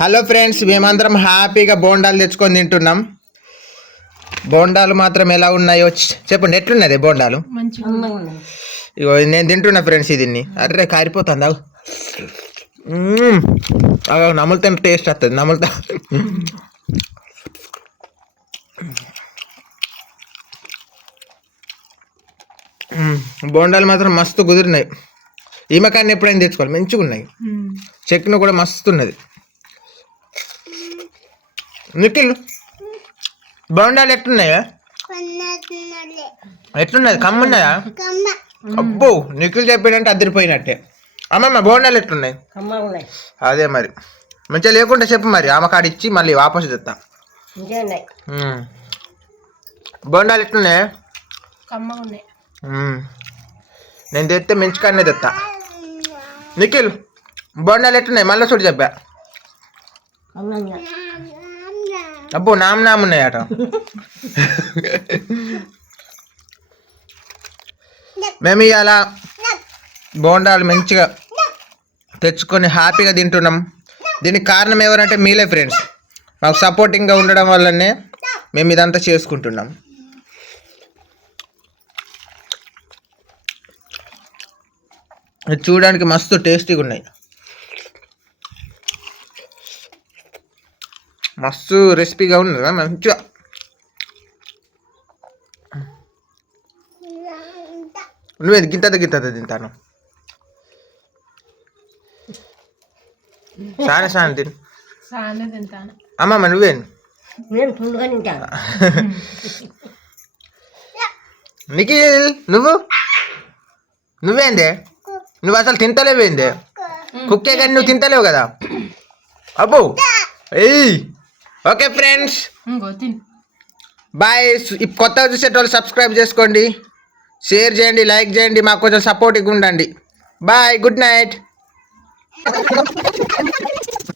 Hello friends మేమందరం హ్యాపీగా బోండాలు తెచ్చుకొని తింటున్నాం. బోండాలు మాత్రం ఎలా ఉన్నాయో చెప్పండి ఎట్లున్నది బోండాలు? ఇగో నేను తింటున్నా ఫ్రెండ్స్ దీన్ని అర్రే కారిపోతుంది? అవు అగ నములుతే టేస్ట్ వస్తుంది నములుతా. బోండాలు మాత్రం మస్తు కుదిరినాయి. ఈమెకాన్ని ఎప్పుడైనా తెచ్చుకోవాలి మంచిగా ఉన్నాయి. చెక్ను కూడా మస్తు ఉన్నది నిఖిల్ బోండాలు ఎట్లున్నాయా? ఎట్లున్నది కమ్మున్నాయా? అబ్బో నిఖిల్ చెప్పాడంటే అదిరిపోయినట్టే. అమ్మమ్మ బోండాలు ఎట్లున్నాయి? అదే మరి. మంచిగా లేకుండా చెప్పు మరి. ఆమె కాడ ఇచ్చి మళ్ళీ వాపసు తెస్తా. బోండాలు ఎట్లున్నాయి. నేను తెస్తే మంచిగానే తెస్తా నిఖిల్ బోండాలు ఎట్లున్నాయి? మళ్ళీ చూడు చెప్పా. అబ్బో నామ్ నామ్ ఉన్నాయట. మేము ఇవాళ బోండాలు మంచిగా తెచ్చుకొని హ్యాపీగా తింటున్నాం. దీనికి కారణం ఎవరంటే మీలే ఫ్రెండ్స్. మాకు సపోర్టింగ్గా ఉండడం వల్లనే మేము ఇదంతా చేసుకుంటున్నాం. ఇది చూడడానికి మస్తు టేస్టీగా ఉన్నాయి. మస్తు రెసిపీగా ఉన్నదా మంచిగా. నువ్వేది గింత గింత తింటాను. సానే సానే తిను. అమ్మమ్మ నువ్వేను నేను ఫుల్గా తింటాను. నిఖిల్ నువ్వు? నువ్వేందే? నువ్వు అసలు తింటలేవేందే? కుక్కే కానీ నువ్వు తింటలేవు కదా? అబ్బో! ఏయ్! Okay friends. బాయ్. కొత్తగా చూసేటోళ్ళు సబ్స్క్రైబ్ చేసుకోండి. షేర్ చేయండి లైక్ చేయండి మాకు కొంచెం సపోర్టింగ్ ఉండండి. Bye good night.